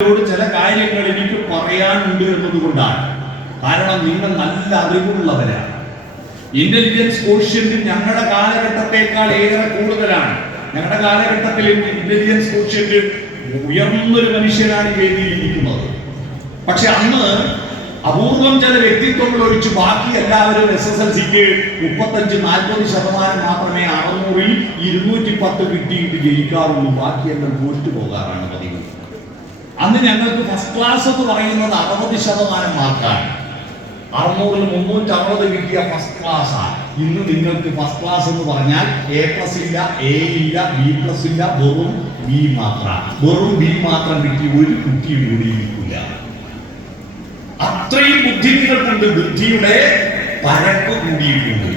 ചില കാര്യങ്ങൾ എനിക്ക് പറയാനുണ്ട് എന്നതുകൊണ്ടാണ്. കാരണം നിങ്ങൾ നല്ല അറിവുള്ളവരാണ്. ഇന്റലിജൻസ് കോഷ്യന്റ് ഞങ്ങളുടെ കാലഘട്ടത്തെക്കാൾ ഏറെ കൂടുതലാണ്. ഞങ്ങളുടെ കാലഘട്ടത്തിൽ ഇന്റലിജൻസ് കോഷ്യന്റ് ഉയർന്നൊരു മനുഷ്യനാണ് വേദിയിലിരിക്കുന്നത്. പക്ഷെ അന്ന് അപൂർവം ചില വ്യക്തിത്വങ്ങൾ ഒഴിച്ച് ബാക്കി എല്ലാവരും SSLCക്ക് 35-40% മാത്രമേ 600-ൽ 210 കിട്ടിയിട്ട് ജയിക്കാറുള്ളൂ. ബാക്കിയെല്ലാം തോറ്റു പോകാറാണ് പതിവ്. അന്ന് ഞങ്ങൾക്ക് ഫസ്റ്റ് ക്ലാസ് എന്ന് പറയുന്നത് 60% മാർക്കാണ്. 600-ൽ 360 കിട്ടിയ ഫസ്റ്റ് ക്ലാസ്സാണ്. ഇന്ന് നിങ്ങൾക്ക് ഫസ്റ്റ് ക്ലാസ് എന്ന് പറഞ്ഞാൽ A+ ഇല്ല, A ഇല്ല, B+ ഇല്ല, വെറും B മാത്രം. വെറും B മാത്രം കിട്ടി ഒരു കുട്ടിയും കൂടി ഇരിക്കില്ല. അത്രയും ബുദ്ധിമുട്ടുണ്ട്, ബുദ്ധിയുടെ പരപ്പ് കൂടിയിട്ടുണ്ട്.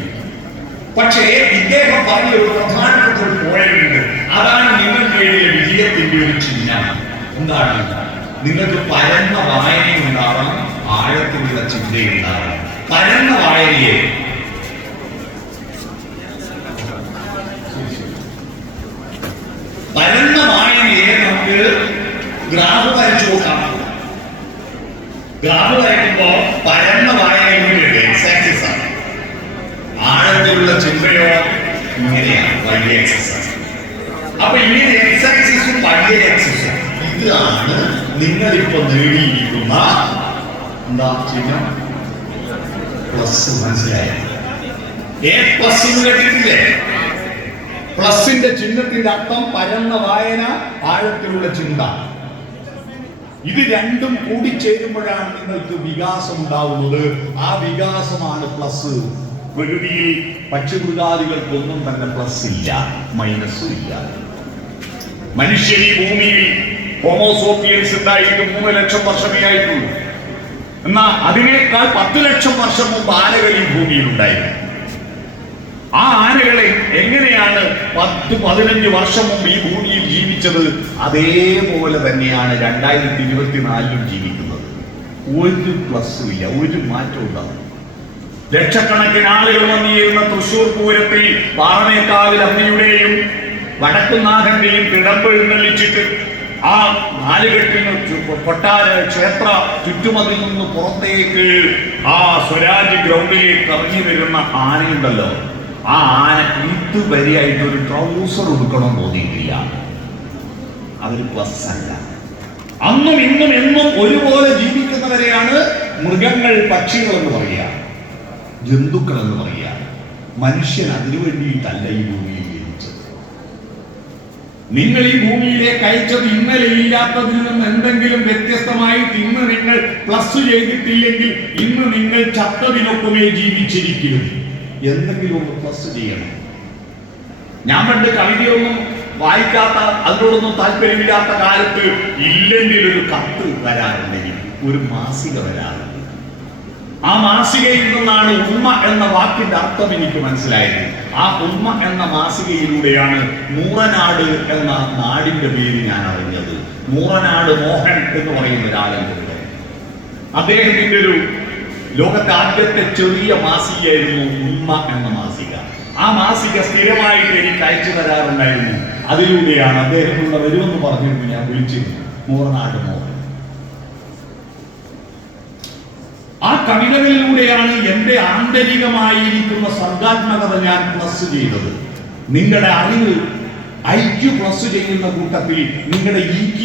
പക്ഷേ ഇദ്ദേഹം പറഞ്ഞ ഒരു പ്രധാനപ്പെട്ട ഒരു പോയിന്റ്, അതാണ് നിങ്ങൾക്ക് എഴുതിയ വിജയത്തിന്റെ ഒരു ചിഹ്നം. എന്താണ്? നിങ്ങൾക്ക് പരന്ന വായനയുണ്ടാവണം, ആഴത്തിലുള്ള ചിന്തയുണ്ടാവണം. പരന്ന വായനയെ നമുക്ക് ഗ്രാഫ് വരച്ചു നോക്കാം. ഗ്രാഫ് വരയ്ക്കുമ്പോ പരന്ന വായനയുടെ X ആക്സിസ് ആണ്, ആഴത്തിലുള്ള ചിന്തയോ ഇങ്ങനെയാണ് Y ആക്സിസ്. അപ്പൊ ഇങ്ങനെ X ആക്സിസും Y ആക്സിസും ഇതാണ് നിങ്ങളിപ്പോ നേടിയിരിക്കുന്ന എന്താ ചിഹ്നം? പ്ലസ്. മനസ്സിലായ? A+ കേട്ടിട്ടില്ലേ? പ്ലസിന്റെ ചിഹ്നത്തിന്റെ അർത്ഥം പരന്ന വായന, ആഴത്തിലുള്ള ചിന്ത. ഇത് രണ്ടും കൂടിച്ചേരുമ്പോഴാണ് നിങ്ങൾക്ക് വികാസം ഉണ്ടാവുന്നത്. ആ വികാസമാണ് പ്ലസ്. പ്രകൃതിയിൽ പക്ഷിമൃഗാദികൾക്കൊന്നും തന്നെ പ്ലസ് ഇല്ല, മൈനസും ഇല്ല. മനുഷ്യൻ ഈ ഭൂമിയിൽ ഹോമോസോപ്പിയൻസ് ഉണ്ടായിട്ട് 3 ലക്ഷം വർഷമേ ആയിട്ടുള്ളൂ. എന്നാ അതിനേക്കാൾ 10 ലക്ഷം വർഷം മുമ്പ് ആനകൾ ഈ ഭൂമിയിൽ ഉണ്ടായിരുന്നു. ആ ആനകളെ എങ്ങനെയാണ് 10-15 വർഷം മുമ്പ് ഈ ഭൂമിയിൽ ജീവിച്ചത്, അതേപോലെ തന്നെയാണ് 2024-ലും ജീവിക്കുന്നത്. ഒരു പ്ലസും ഇല്ല, ഒരു മാറ്റവും ഉണ്ടാവും. ലക്ഷക്കണക്കിന് ആളുകൾ വന്നിരുന്ന തൃശൂർ പൂരത്തിൽ പാറമേക്കാവിൽ അമ്മയുടെയും വടക്കുന്നാഥന്റെയും തിടമ്പെഴുന്നള്ളിച്ചിട്ട് ആ നാലുകെട്ടിന് കൊട്ടാര ക്ഷേത്ര ചുറ്റുമതിൽ നിന്ന് പുറത്തേക്ക് ആ സ്വരാജ് ഗ്രൗണ്ടിലേക്ക് ഇറങ്ങി വരുന്ന ആനയുണ്ടല്ലോ, ആ ആന ഇതുവരെയായിട്ട് ഒരു ട്രൗസർ ഉടുക്കണം തോന്നിയിട്ടില്ല. അതൊരു പ്ലസ് അല്ല. അന്നും ഇന്നും എന്നും ഒരുപോലെ ജീവിക്കുന്നവരെയാണ് മൃഗങ്ങൾ, പക്ഷികൾ എന്ന് പറയുക, ജന്തുക്കൾ എന്ന് പറയുക. മനുഷ്യൻ അതിനു വേണ്ടിയിട്ടല്ല ഈ ഭൂമിയിൽ ജനിച്ചത്. നിങ്ങൾ ഈ ഭൂമിയിലേക്ക് അയച്ചത് ഇന്നലെ ഇല്ലാത്തതിൽ നിന്ന് എന്തെങ്കിലും വ്യത്യസ്തമായിട്ട് ഇന്ന് നിങ്ങൾ പ്ലസ് ചെയ്തിട്ടില്ലെങ്കിൽ ഇന്ന് നിങ്ങൾ ചത്തതിനൊപ്പമേ ജീവിച്ചിരിക്കും. എന്തെങ്കിലും ഒന്ന് പ്ലസ് ചെയ്യണം. ഞാൻ പണ്ട് കവിതയൊന്നും വായിക്കാത്ത, അതിനോടൊന്നും താല്പര്യമില്ലാത്ത കാലത്ത് ഇല്ലെങ്കിൽ ഒരു കത്ത് വരാറുണ്ടെങ്കിൽ ഒരു മാസിക വരാറുണ്ട്. ആ മാസികയിൽ നിന്നാണ് ഉമ്മ എന്ന വാക്കിന്റെ അർത്ഥം എനിക്ക് മനസ്സിലായത്. ആ ഉമ്മ എന്ന മാസികയിലൂടെയാണ് മൂറനാട് എന്ന നാടിന്റെ പേര് ഞാൻ അറിഞ്ഞത്. മൂറനാട് മോഹൻ എന്ന് പറയുന്ന ഒരാളുണ്ട്. അദ്ദേഹത്തിന്റെ ഒരു ലോകത്തെ ആദ്യത്തെ ചെറിയ മാസികയായിരുന്നു ഉമ്മ എന്ന മാസിക. ആ മാസിക സ്ഥിരമായിട്ട് എനിക്ക് അയച്ചു തരാറുണ്ടായിരുന്നു. അതിലൂടെയാണ് അദ്ദേഹത്തിനുള്ള വരുമെന്ന് പറഞ്ഞിരുന്നു. ഞാൻ വിളിച്ചിരുന്നു മൂറനാട് മോഹൻ. ആ കവിതകളിലൂടെയാണ് എന്റെ ആന്തരികമായിരിക്കുന്ന സർഗാത്മകത ഞാൻ പ്ലസ് ചെയ്തത്. നിങ്ങളുടെ അറിവ് IQ പ്ലസ് ചെയ്യുന്ന കൂട്ടത്തിൽ നിങ്ങളുടെ EQ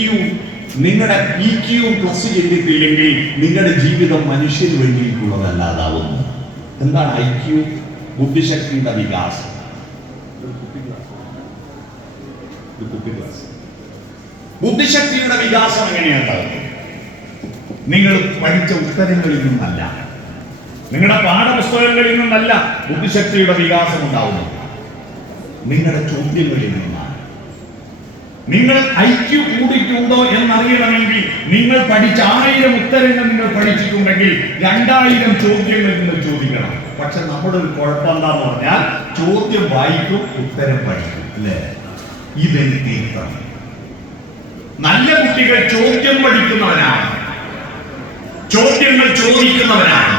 പ്ലസ് ചെയ്തിട്ടില്ലെങ്കിൽ നിങ്ങളുടെ ജീവിതം മനുഷ്യന് വേണ്ടിയിട്ടുള്ളതല്ലാതാവുന്നു. എന്താണ് IQ? ബുദ്ധിശക്തിയുടെ വികാസം. ബുദ്ധിശക്തിയുടെ വികാസം എങ്ങനെയുണ്ടാകുന്നത്? നിങ്ങൾ പഠിച്ച ഉത്തരങ്ങളിൽ നിന്നല്ല, നിങ്ങളുടെ പാഠപുസ്തകങ്ങളിൽ നിന്നല്ല ബുദ്ധിശക്തിയുടെ വികാസം ഉണ്ടാവുന്നത്, നിങ്ങളുടെ ചോദ്യങ്ങളിൽ നിന്നാണ്. നിങ്ങൾ IQ കൂടിയിട്ടുണ്ടോ എന്നറിയണമെങ്കിൽ നിങ്ങൾ പഠിച്ച 1000 ഉത്തരങ്ങൾ നിങ്ങൾ പഠിച്ചിട്ടുണ്ടെങ്കിൽ 2000 ചോദ്യങ്ങൾ നിങ്ങൾ ചോദിക്കണം. പക്ഷെ നമ്മുടെ ഒരു കുഴപ്പം എന്താന്ന് പറഞ്ഞാൽ ചോദ്യം വായിക്കും, ഉത്തരം പഠിക്കും, അല്ലേ? ഇതെന്നെ തീർത്തണം. നല്ല കുട്ടികൾ ചോദ്യം പഠിക്കുന്നവരാണ്, ചോദ്യങ്ങൾ ചോദിക്കുന്നവരാണ്.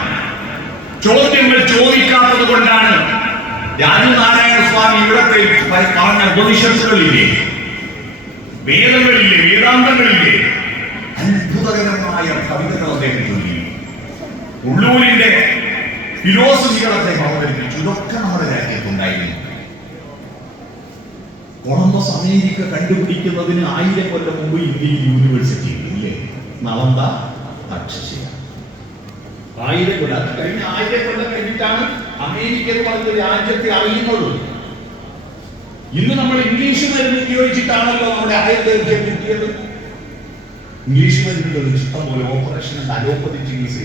ചോദ്യങ്ങൾ ചോദിക്കാത്തത് കൊണ്ടാണ് രാജനാരായണ സ്വാമി ഇവിടത്തെ പറഞ്ഞ ഉപനിഷത്തുകളില്ലേ, വേദങ്ങളില്ലേ, വേദാന്തങ്ങളില്ലേ, അല്ല അത്ഭുതകരമായ കവിതകൾ അദ്ദേഹം ചൊല്ലി. ഉള്ളൂരിന്റെ ഫിലോസഫികൾ അദ്ദേഹം അവതരിപ്പിച്ചു. ഇതൊക്കെ നമ്മുടെ രാജ്യത്തുണ്ടായിരുന്നു. കൊളംബസ് അമേരിക്ക കണ്ടുപിടിക്കുന്നതിന് 1000 കൊല്ലം മുമ്പ് ഇന്ത്യയിൽ യൂണിവേഴ്സിറ്റി ഇല്ലേ? നളന്ദ, തക്ഷശില. 1000 കൊല്ലം കഴിഞ്ഞ 1000 കൊല്ലം കഴിഞ്ഞിട്ടാണ് അമേരിക്ക എന്ന് പറഞ്ഞ രാജ്യത്തെ അറിയുന്നത്. ഇന്ന് നമ്മൾ ഇംഗ്ലീഷ് മരുന്ന് ഉപയോഗിച്ചിട്ടാണല്ലോ നമ്മുടെ ആയുർദൈർഘ്യം കിട്ടിയത്. ഇംഗ്ലീഷ് മരുന്നുകൾ ഇഷ്ടംപോലെ ഓപ്പറേഷൻ ഉണ്ട്, അലോപ്പതി ചികിത്സ.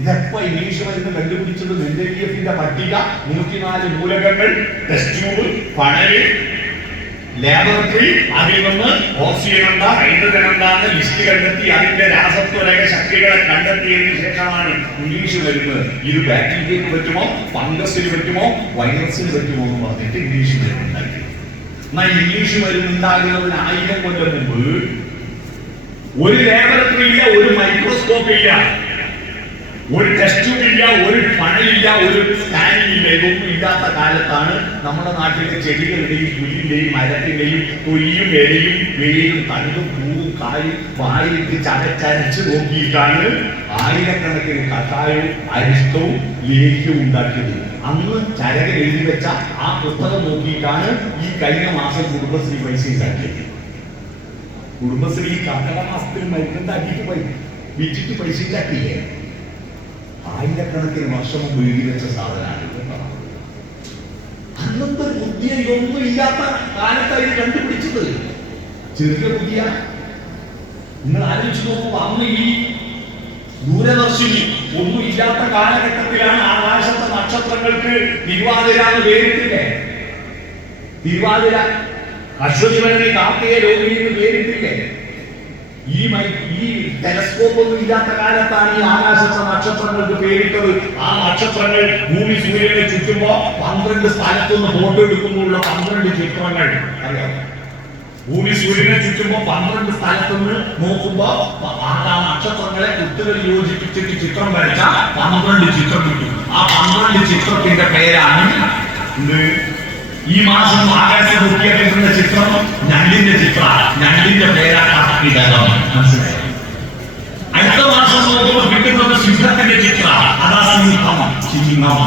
ഇതെപ്പോ ഇംഗ്ലീഷ് മരുന്ന് കണ്ടുപിടിച്ചത്? മെന്റലിയത്തിന്റെ പട്ടിക, 104 മൂലകങ്ങൾ, ടെസ്റ്റ് ട്യൂബ്, പണല്, ലാബറട്ടറി, അതിൽ നിന്ന് ഓക്സിജൻ എന്താ, ഹൈഡ്രജൻ എന്താന്ന് ലിസ്റ്റ് കണ്ടെത്തി അതിന്റെ രാസത്വരക ശക്തികളെ കണ്ടെത്തിയതിനു ശേഷമാണ് ഇംഗ്ലീഷ് മരുന്ന്. ഇത് ബാക്ടീരിയക്ക് പറ്റുമോ, ഫംഗസിന് പറ്റുമോ, വൈറസിന് പറ്റുമോ എന്ന് പറഞ്ഞിട്ട് ഇംഗ്ലീഷ് മരുന്ന് ഉണ്ടാക്കി. എന്നാൽ ഇംഗ്ലീഷ് മരുന്ന് ഉണ്ടാകുന്നതിന് 1000 കൊല്ലം മുമ്പ് ഒരു ലാബറട്ടറി ഇല്ല, ഒരു മൈക്രോസ്കോപ്പ് ഇല്ല, ഒരു ടെസ്റ്റ് ട്യൂബ് ഇല്ല, ഒരു ഫണലില്ല, ഒരു സ്കാനിങ് ഇല്ല. ഇതൊന്നും ഇല്ലാത്ത കാലത്താണ് നമ്മുടെ നാട്ടിലെ ചെടികളുടെയും പുല്ലിന്റെയും മരത്തിന്റെയും തൊലിയും ഇലയും വേരും തണ്ടും പൂവും കായും വായിലിട്ട് ചതച്ചരച്ച് നോക്കിയിട്ടാണ് ആയിരക്കണക്കിന് കഷായവും അരിഷ്ടവും ലേഹ്യവും ഉണ്ടാക്കിയത്. അന്ന് ചരകൻ എഴുതി വെച്ച ആ പുസ്തകം നോക്കിയിട്ടാണ് ഈ കഴിഞ്ഞ മാസം കുടുംബശ്രീ പൈസ ഉണ്ടാക്കിയത്. കുടുംബശ്രീ കർക്കിടക മാസത്തിൽ മരുന്നുണ്ടാക്കിയിട്ട് വിറ്റിട്ട് പൈസ ഉണ്ടാക്കിയില്ലേ? ആയിരക്കണക്കിന് വർഷം മുമ്പ് എഴുതി വെച്ച സാധനമാണ്. അന്നത്തെ ബുദ്ധിയ ഇതൊന്നും ഇല്ലാത്ത കാലത്തായി കണ്ടുപിടിച്ചത്. ചെറിയ ബുദ്ധിയ. നിങ്ങൾ ആലോചിച്ച് നോക്കൂ, അന്ന് ഈ ദൂരദർശിനി ഒന്നും ഇല്ലാത്ത കാലഘട്ടത്തിലാണ് ആകാശത്തെ നക്ഷത്രങ്ങൾക്ക് തിരുവാതിര എന്ന് പേരിട്ടില്ലേ? തിരുവാതിര, അശ്വതി ഭരണി, കാർത്തിക, രോഹിണി എന്ന് പേരിട്ടില്ലേ? ഈ ടെലസ്കോപ്പ് ഒന്നും ഇല്ലാത്ത കാലത്താണ് ഈ ആകാശത്തെ നക്ഷത്രങ്ങൾക്ക് പേരിട്ടത്. ആ നക്ഷത്രങ്ങൾ ഭൂമി സൂര്യനെ ചുറ്റുമ്പോ 12 സ്ഥലത്തുനിന്ന് ഫോട്ടോ എടുക്കുമ്പോഴുള്ള 12 ചിത്രങ്ങൾ അറിയാം. ഭൂമി സൂര്യനെ ചുറ്റുമ്പോ 12 സ്ഥലത്തുനിന്ന് നോക്കുമ്പോ ആ നക്ഷത്രങ്ങളെ കുത്തുകൾ യോജിപ്പിച്ചിട്ട് ചിത്രം വരച്ച 12 ചിത്രം കിട്ടും. ആ 12 ചിത്രത്തിന്റെ പേരാണ് ഈ മാസം ആകാശം നോക്കിയാൽ കിട്ടുന്ന ചിത്രം ഞണ്ടിന്റെ ചിത്ര. ഞണ്ടിന്റെ പേരാ കർക്കിടകം. മനസ്സിലായി? അടുത്ത മാസം നോക്കുമ്പോൾ കിട്ടുന്നത് സിംഹത്തിന്റെ ചിത്ര. അതാ സിംഹം, ചിഹ്നം.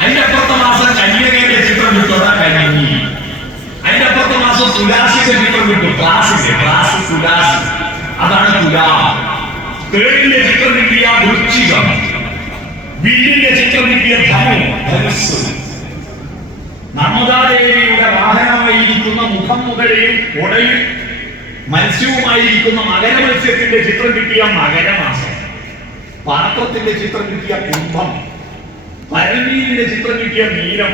അതിന്റെ അപ്പുറത്തെ മാസം കന്യകയുടെ ചിത്രം കിട്ടും. അതാ കന്നി. അതിന്റെ അപ്പുറത്തെ മാസം തുലാസിന്റെ ചിത്രം കിട്ടും. ക്ലാസ് തുലാസി. അതാണ് തുലാ. തേടിന്റെ ചിത്രം കിട്ടിയ വൃശ്ചികം. വില്ലിന്റെ ചിത്രം കിട്ടിയ ധനുസ്. നർമ്മദാദേവിയുടെ വാഹനമായിരിക്കുന്ന മുഖം മുതലയും ഉടയും മത്സ്യവുമായിരിക്കുന്ന മകരമത്സ്യത്തിന്റെ ചിത്രം കിട്ടിയ മകരമാസം. പാത്രത്തിന്റെ ചിത്രം കിട്ടിയ കുംഭം. പരമീരിന്റെ ചിത്രം കിട്ടിയ മീനം.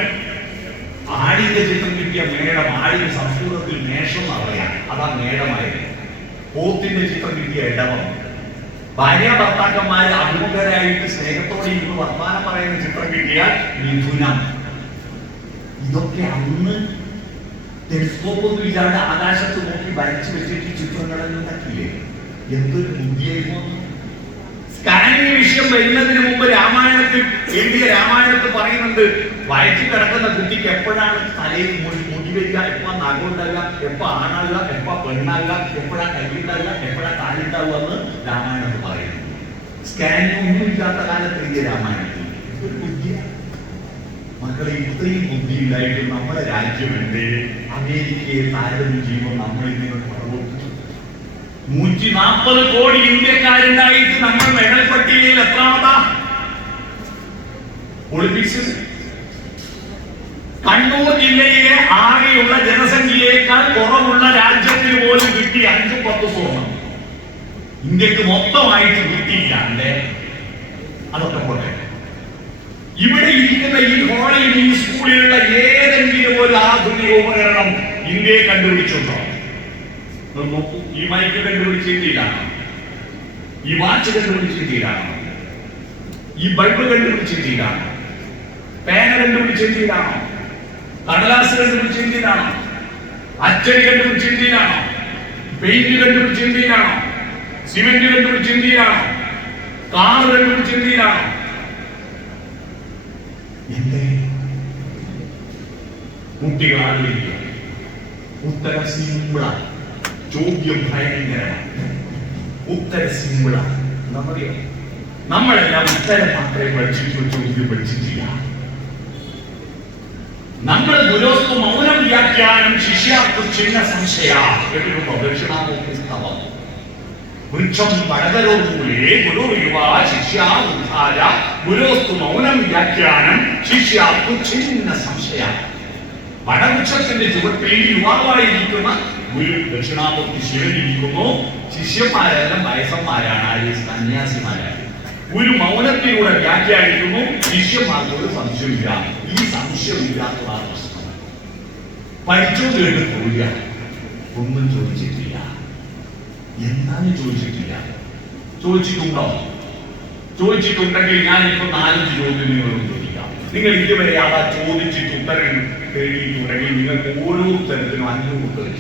ആടിന്റെ ചിത്രം കിട്ടിയ മേടം. ആടിന് സംസ്കൃതത്തിൽ മേഷം എന്നറിയാം, അതാ മേടമായത്. പോത്തിന്റെ ചിത്രം കിട്ടിയ ഇടവം. ഭാര്യ ഭർത്താക്കന്മാര് അഭിമുഖരായിട്ട് സ്നേഹത്തോടെ ഇരുന്ന് വർത്തമാനം പറയുന്ന ചിത്രം കിട്ടിയ മിഥുനം. ഇതൊക്കെ അന്ന് ടെലിസ്കോപ്പ് ഒന്നും ഇല്ലാണ്ട് ആകാശത്ത് നോക്കി വരച്ചു വെച്ചിട്ട് ചിത്രങ്ങളെല്ലാം ഉണ്ടാക്കിയില്ലേ? എന്തൊരു ബുദ്ധിയായിരുന്നു. സ്കാനിങ് വിഷയം വരുന്നതിന് മുമ്പ് രാമായണത്തിൽ പറയുന്നുണ്ട്, വയറ്റിൽ കിടക്കുന്ന കുട്ടിക്ക് എപ്പോഴാണ് തലയിൽ മുടി വരിക, എപ്പോ നഖം ഉണ്ടാകുക, എപ്പോ ആണാകുക, എപ്പോ പെണ്ണാകുക, എപ്പോഴാ കൈയുണ്ടാകുക, എപ്പോഴാ കാലുണ്ടാവുക എന്ന് രാമായണത്തിൽ പറയുന്നു. സ്കാനിങ് ഒന്നും ഇല്ലാത്ത കാലത്ത് എഴുതിയ രാമായണത്തിൽ. ഒരു ബുദ്ധിയാണ് മക്കളെ. ഇത്രയും ബുദ്ധിയില്ലായിട്ട് നമ്മുടെ രാജ്യമെന്റെ അമേരിക്കയെ താരതമ്യം ചെയ്യുമ്പോൾ നമ്മൾ ഇതിനോട് പുറകോട്ട്. 140 കോടി ഇന്ത്യക്കാരുണ്ടായിട്ട് നമ്മൾ മെഡൽ പട്ടികയിൽ എത്രാമതാ? ഒളിമ്പിക്സിൽ കണ്ണൂർ ജില്ലയിലെ ആകെയുള്ള ജനസംഖ്യയേക്കാൾ കുറവുള്ള രാജ്യത്തിന് പോലും കിട്ടി 5-10 സ്വർണം. ഇന്ത്യക്ക് മൊത്തമായിട്ട് കിട്ടിയില്ല. അല്ലേ? അതൊക്കെ പോട്ടെ. ഇവിടെ ഇരിക്കുന്ന ഈ ഹോളിൽ ഈ സ്കൂളിലുള്ള ഏതെങ്കിലും ഒരു ആധുനിക ഉപകരണം ഇന്ത്യയെ കണ്ടുപിടിച്ചുണ്ടോ? നോക്കൂ. ഈ മൈക്ക് കണ്ടുപിടിച്ച് ഇന്ത്യയിലാണോ? ഈ വാച്ച് കണ്ടുപിടിച്ച് ഇന്ത്യയിലാണോ? ഈ ബൾബ് കണ്ടുപിടിച്ച് ഇന്ത്യയിലാണോ? പേന കണ്ടുപിടിച്ച് ഇന്ത്യയിലാണോ? കടലാസ് കണ്ടുപിടിച്ച് ഇന്ത്യയിലാണോ? അച്ചടി കണ്ടുപിടിച്ച് ഇന്ത്യയിലാണോ? പെയിന്റ് കണ്ടുപിടിച്ച് ഇന്ത്യയിലാണോ? സിമെന്റ് കണ്ടുപിടിച്ച് ഇന്ത്യയിലാണോ? കാർ കണ്ടുപിടിച്ച് ഇന്ത്യയിലാണോ? കുട്ടികൾ ആലോചിക്കുക. ഉത്തരം സിമ്പിളാണ്, ചോദ്യം ഭയങ്കരമാണ്. ഉത്തരം സിമ്പിളാണ്. എന്നറിയാം, നമ്മളെല്ലാം ഉത്തരം മാത്രമേ പഠിച്ചിട്ടുള്ളൂ, ചോദ്യം പഠിച്ചിട്ടില്ല. നമ്മൾ ഗുരുസ്തു മൗനം വ്യാഖ്യാനം ശിഷ്യാർക്കു ചിഹ്ന സംശയ കേട്ടിട്ടുണ്ടോ? ദക്ഷിണാമൂർത്തിസ്തവം. വൃക്ഷം പടകരോമൂലേ ഗുരു യുവ ശിഷ്യ ഉദ്ധാര ഗുരുസ്തു മൗനം വ്യാഖ്യാനം ശിഷ്യാർക്കു ചിഹ്ന സംശയ. വടവൃക്ഷത്തിന്റെ ചുവട്ടിൽ യുവാവായിരിക്കുന്ന ഗുരു ദക്ഷിണാമൂർത്തി ശിവനിരിക്കുന്നു. ശിഷ്യന്മാരെല്ലാം വയസ്സന്മാരാണ്, ആര്യ സന്യാസിമാരാണ്. ഒരു മൗനത്തിലൂടെ വ്യാഖ്യാനിക്കുന്നു. ശിഷ്യന്മാർക്ക് ഒരു സംശയമില്ല. ഈ സംശയമില്ലാത്തതാണ് പ്രശ്നം. പഠിച്ചു കേട്ട് പോവുക, ഒന്നും ചോദിച്ചിട്ടില്ല. എന്താണ് ചോദിച്ചിട്ടില്ല? ചോദിച്ചിട്ടുണ്ടോ? ചോദിച്ചിട്ടുണ്ടെങ്കിൽ ഞാനിപ്പോ 4 ചോദ്യം നിങ്ങളോട് ചോദിക്കാം. നിങ്ങൾ ഇതുവരെ ആ ചോദിച്ചിട്ട് ഉത്തരം എഴുതിയിട്ടുണ്ടെങ്കിൽ നിങ്ങൾക്ക് ഓരോ തരത്തിലും 5 ഉത്തരം